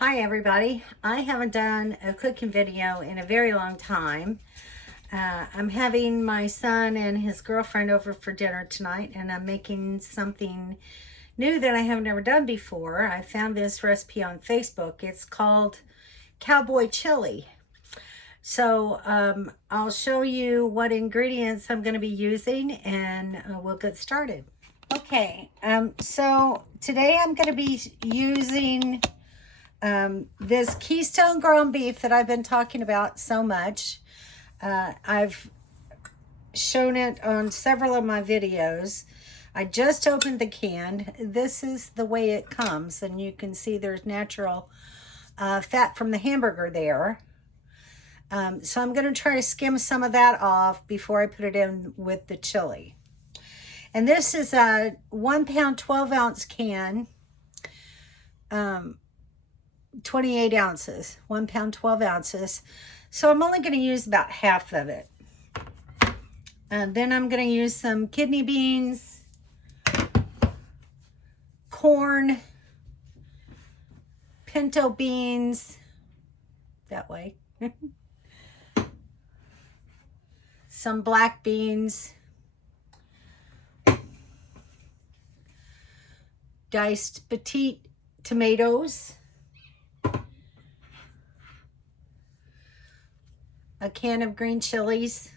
Hi everybody. I haven't done a cooking video in a very long time. I'm having my son and his girlfriend over for dinner tonight, and I'm making something new that I have never done before. I found this recipe on Facebook. It's called Cowboy chili. So I'll show you what ingredients I'm going to be using, and we'll get started. Okay, so today I'm going to be using this Keystone ground beef that I've been talking about so much. I've shown it on several of my videos. I just opened the can. This is the way it comes, and you can see there's natural fat from the hamburger there. So I'm going to try to skim some of that off before I put it in with the chili. And this is a 1 pound 12-ounce can. 28 ounces, 1 pound 12 ounces. So I'm only going to use about half of it. And then I'm going to use some kidney beans, corn, pinto beans, that way, some black beans, diced petite tomatoes, a can of green chilies.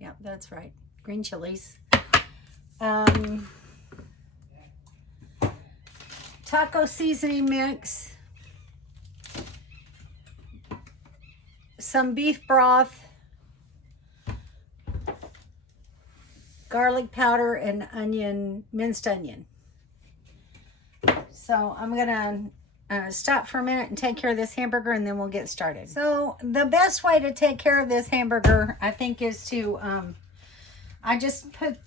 Yep, that's right, green chilies. Taco seasoning mix, some beef broth, garlic powder, and onion, minced onion. So I'm gonna stop for a minute and take care of this hamburger, and then we'll get started. So the best way to take care of this hamburger, I think, is to I just put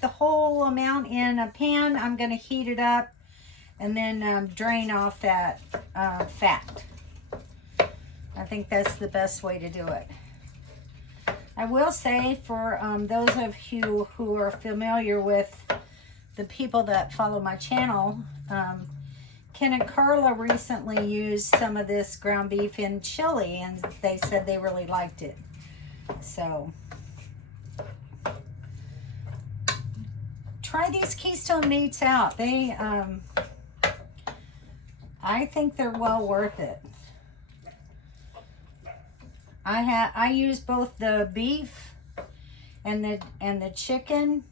the whole amount in a pan. I'm going to heat it up and then drain off that fat. I think that's the best way to do it. I will say, for those of you who are familiar with the people that follow my channel, Ken and Carla recently used some of this ground beef in chili, and they said they really liked it. So try these Keystone meats out. They I think they're well worth it. I use both the beef and the chicken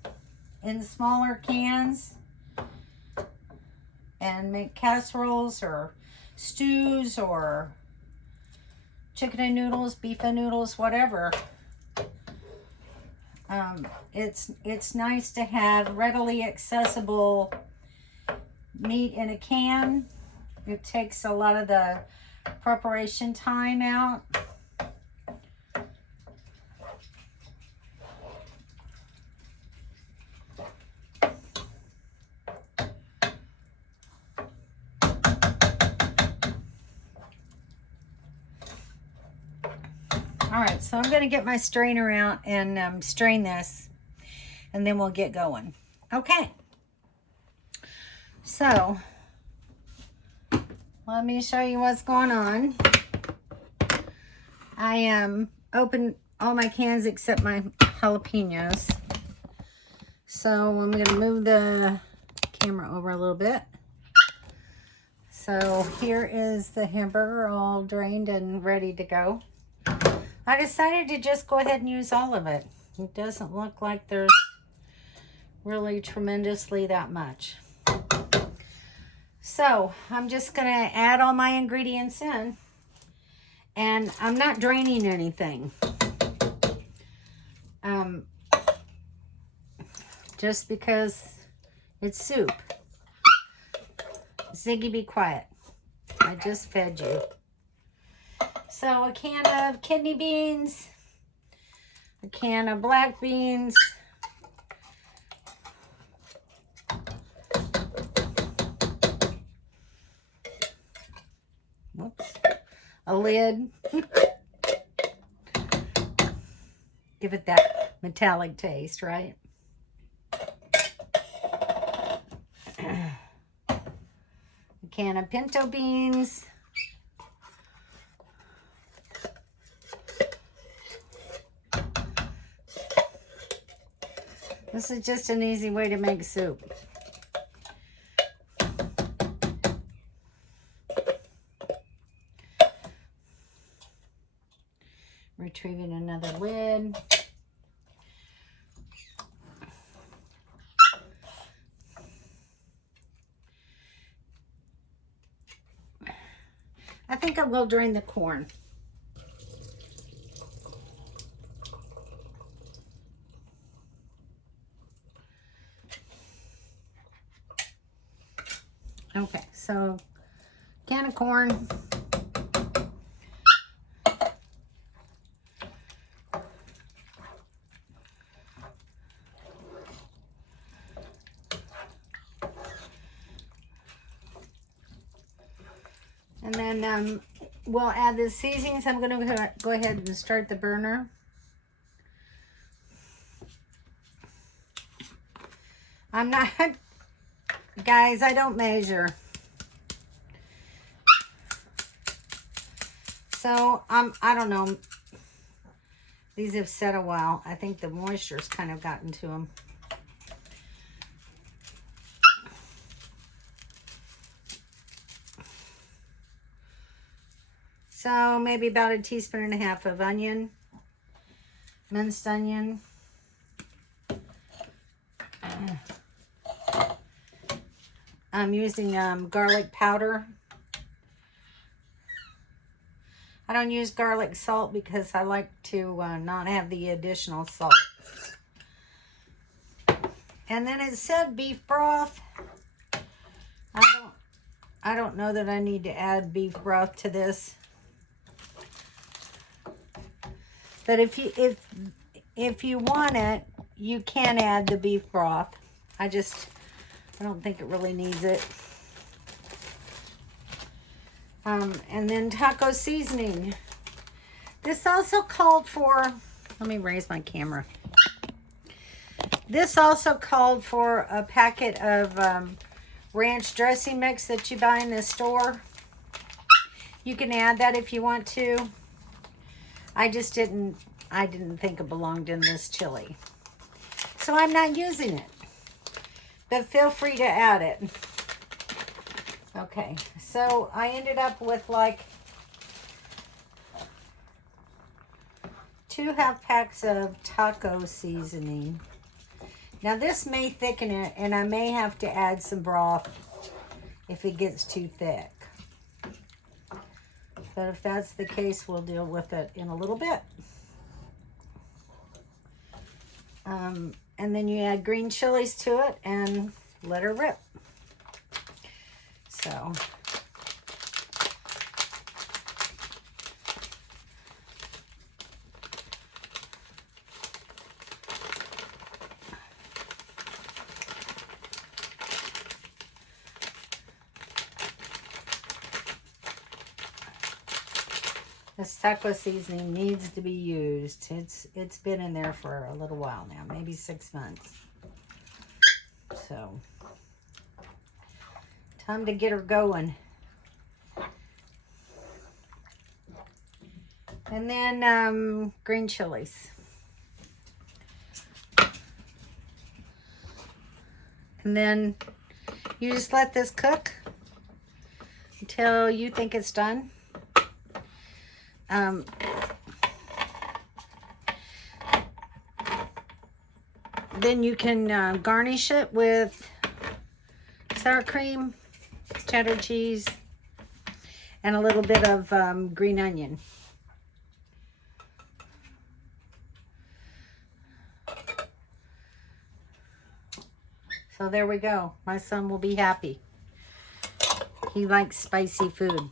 in smaller cans, and make casseroles or stews or chicken and noodles, beef and noodles, whatever. It's nice to have readily accessible meat in a can. It takes a lot of the preparation time out. All right, so I'm going to get my strainer out and strain this, and then we'll get going. Okay. So let me show you what's going on. I opened all my cans except my jalapenos. So I'm going to move the camera over a little bit. So here is the hamburger all drained and ready to go. I decided to just go ahead and use all of it. It doesn't look like there's really tremendously that much. So I'm just going to add all my ingredients in, and I'm not draining anything. Just because it's soup. Ziggy, be quiet. I just fed you. So a can of kidney beans, a can of black beans, whoops, a lid. Give it that metallic taste, right? A can of pinto beans, This is just an easy way to make soup. Retrieving another lid. I think I will drain the corn. Okay, so can of corn. And then we'll add the seasonings. I'm going to go ahead and start the burner. I'm not, guys, I don't measure. So, I don't know. These have set a while. I think the moisture's kind of gotten to them. So maybe about 1.5 teaspoons of onion, minced onion. I'm using garlic powder. I don't use garlic salt because I like to not have the additional salt. And then it said beef broth. I don't know that I need to add beef broth to this. But if you want it, you can add the beef broth. I don't think it really needs it. And then taco seasoning. This also called for, let me raise my camera. This also called for a packet of ranch dressing mix that you buy in the store. You can add that if you want to. I didn't think it belonged in this chili. So I'm not using it. But feel free to add it. Okay, so I ended up with like 2 half packs of taco seasoning. Now this may thicken it, and I may have to add some broth if it gets too thick. But if that's the case, we'll deal with it in a little bit. And then you add green chilies to it and let her rip. So this taco seasoning needs to be used. It's been in there for a little while now, maybe 6 months. So, time to get her going. And then green chilies. And then you just let this cook until you think it's done. Then you can garnish it with sour cream, cheddar cheese, and a little bit of green onion. So there we go. My son will be happy. He likes spicy food.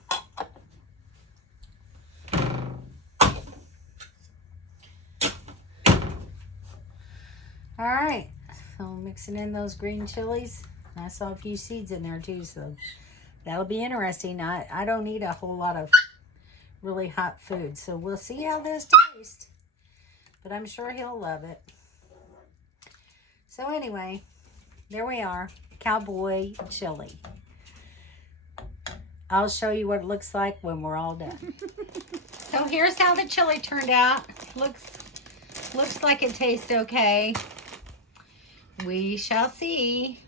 All right, so mixing in those green chilies. I saw a few seeds in there too, so that'll be interesting. I don't eat a whole lot of really hot food, so we'll see how this tastes. But I'm sure he'll love it. So anyway, there we are, Cowboy chili. I'll show you what it looks like when we're all done. So here's how the chili turned out. Looks like it tastes okay. We shall see.